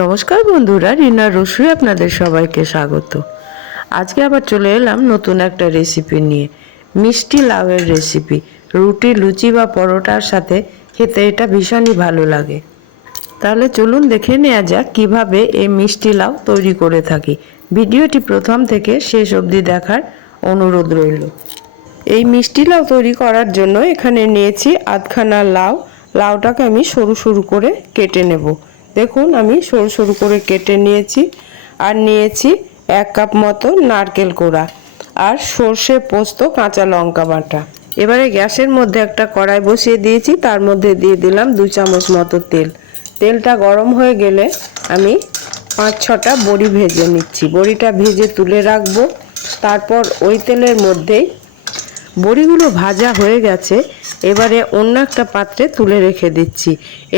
নমস্কার বন্ধুরা, রিনা রসুই আপনাদের সবাইকে স্বাগত। আজকে আবার চলে এলাম নতুন একটা রেসিপি নিয়ে। মিষ্টি লাউয়ের রেসিপি রুটি, লুচি বা পরোটার সাথে খেতে এটা ভীষণই ভালো লাগে। তাহলে চলুন দেখে নেওয়া যাক কীভাবে এই মিষ্টি লাউ তৈরি করে থাকি। ভিডিওটি প্রথম থেকে শেষ অবধি দেখার অনুরোধ রইল। এই মিষ্টি লাউ তৈরি করার জন্য এখানে নিয়েছি আধখানা লাউ। লাউটাকে আমি সরু সরু করে কেটে নেব। দেখুন, আমি সরু সরু করে কেটে নিয়েছি আর নিয়েছি এক কাপ মতো নারকেল কোড়া আর সর্ষে পোস্ত কাঁচা লঙ্কা বাটা। এবারে গ্যাসের মধ্যে একটা কড়াই বসিয়ে দিয়েছি, তার মধ্যে দিয়ে দিলাম দু চামচ মতো তেল। তেলটা গরম হয়ে গেলে আমি পাঁচ ছটা বড়ি ভেজে নিচ্ছি। বড়িটা ভেজে তুলে রাখব। তারপর ওই তেলের মধ্যেই বড়িগুলো ভাজা হয়ে গেছে, এবারে অন্য একটা পাত্রে তুলে রেখে দিচ্ছি।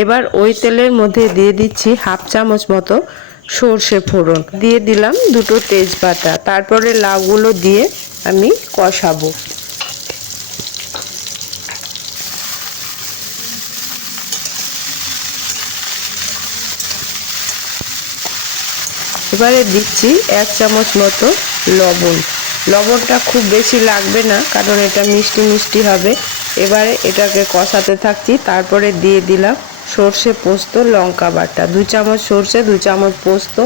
এবার ওই তেলের মধ্যে দিয়ে দিচ্ছি হাফ চামচ মতো সর্ষে ফোড়ন। দিয়ে দিলাম দুটো তেজপাতা। তারপরে লাউগুলো দিয়ে আমি কষাবো। এবারে দিচ্ছি এক চামচ মতো লবণ। লবণটা খুব বেশি লাগবে না, কারণ এটা মিষ্টি মিষ্টি হবে। এবারে এটাকে কষাতে থাকছি, তারপরে দিয়ে দিলাম সর্ষে পোস্ত, লঙ্কা বাটা। দু চামচ সর্ষে, দু চামচ পোস্ত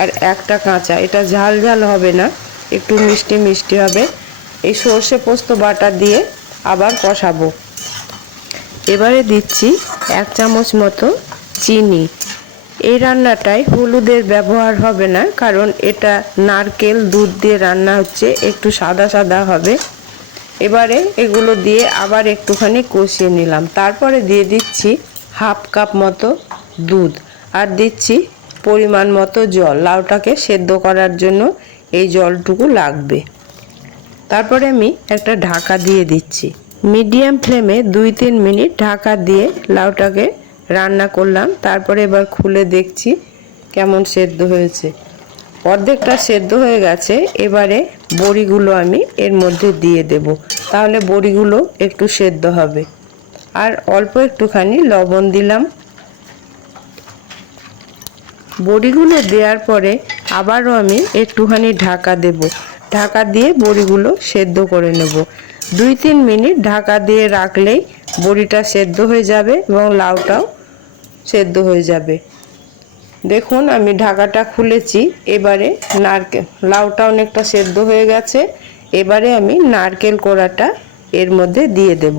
আর একটা কাঁচা। এটা ঝাল ঝাল হবে না, একটু মিষ্টি মিষ্টি হবে। এই সর্ষে পোস্ত বাটা দিয়ে আবার কষাবো। এবারে দিচ্ছি এক চামচ মতো চিনি। এই রান্নাটায় হলুদের ব্যবহার হবে না, কারণ এটা নারকেল দুধ দিয়ে রান্না হচ্ছে, একটু সাদা সাদা হবে। এবারে এগুলো দিয়ে আবার একটুখানি কষিয়ে নিলাম। তারপরে দিয়ে দিচ্ছি হাফ কাপ মতো দুধ আর দিচ্ছি পরিমাণ মতো জল। লাউটাকে সেদ্ধ করার জন্য এই জলটুকু লাগবে। তারপরে আমি একটা ঢাকা দিয়ে দিচ্ছি। মিডিয়াম ফ্লেমে দুই তিন মিনিট ঢাকা দিয়ে লাউটাকে রান্না করলাম, তারপরে এবার খুলে দেখছি কেমন সেদ্ধ হয়েছে। অর্ধেকটা সেদ্ধ হয়ে গেছে, এবারে বড়িগুলো আমি এর মধ্যে দিয়ে দেব। তাহলে বড়িগুলো একটু সেদ্ধ হবে। আর অল্প একটুখানি লবণ দিলাম। বড়িগুলো দেওয়ার পরে আবারও আমি একটুখানি ঢাকা দেব। ঢাকা দিয়ে বড়িগুলো সেদ্ধ করে নেব। দুই তিন মিনিট ঢাকা দিয়ে রাখলেই বড়িটা সেদ্ধ হয়ে যাবে এবং লাউটাও সেদ্ধ হয়ে যাবে। দেখুন, আমি ঢাকাটা খুলেছি। এবারে নারকেল লাউটা অনেকটা সেদ্ধ হয়ে গেছে। এবারে আমি নারকেল কোড়াটা এর মধ্যে দিয়ে দেব।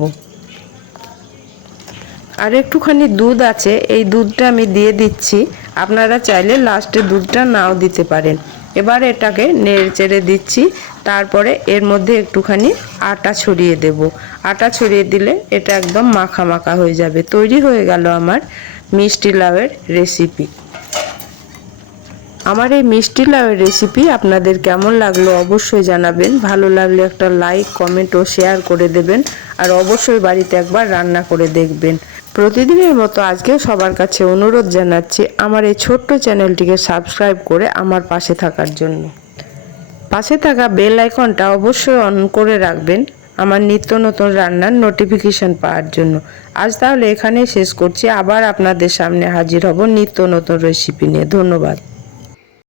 আর একটুখানি দুধ আছে, এই দুধটা আমি দিয়ে দিচ্ছি। আপনারা চাইলে লাস্টে দুধটা নাও দিতে পারেন। এবার এটাকে নেড়ে চেড়ে দিচ্ছি। তারপরে এর মধ্যে একটুখানি আটা ছড়িয়ে দেব। আটা ছড়িয়ে দিলে এটা একদম মাখা মাখা হয়ে যাবে। তৈরি হয়ে গেল আমার মিষ্টি লাউয়ের রেসিপি আমার এই মিষ্টি লাউয়ের রেসিপি আপনাদের কেমন লাগল অবশ্যই জানাবেন। ভালো লাগলে একটা লাইক কমেন্ট ও শেয়ার করে দেবেন। আর অবশ্যই বাড়িতে একবার রান্না করে দেখবেন। প্রতিদিনের মতো আজকেও সবার কাছে অনুরোধ জানাচ্ছি আমার এই ছোট্ট চ্যানেলটিকে সাবস্ক্রাইব করে আমার পাশে থাকার জন্য। পাশে থাকা বেল আইকনটা অবশ্যই অন করে রাখবেন। আমার নিত্য নতুন রান্নার নোটিফিকেশন পাওয়ার জন্য। আজ তাহলে এখানেই শেষ করছি। আবার আপনাদের সামনে হাজির হব নিত্য নতুন রেসিপি নিয়ে। ধন্যবাদ।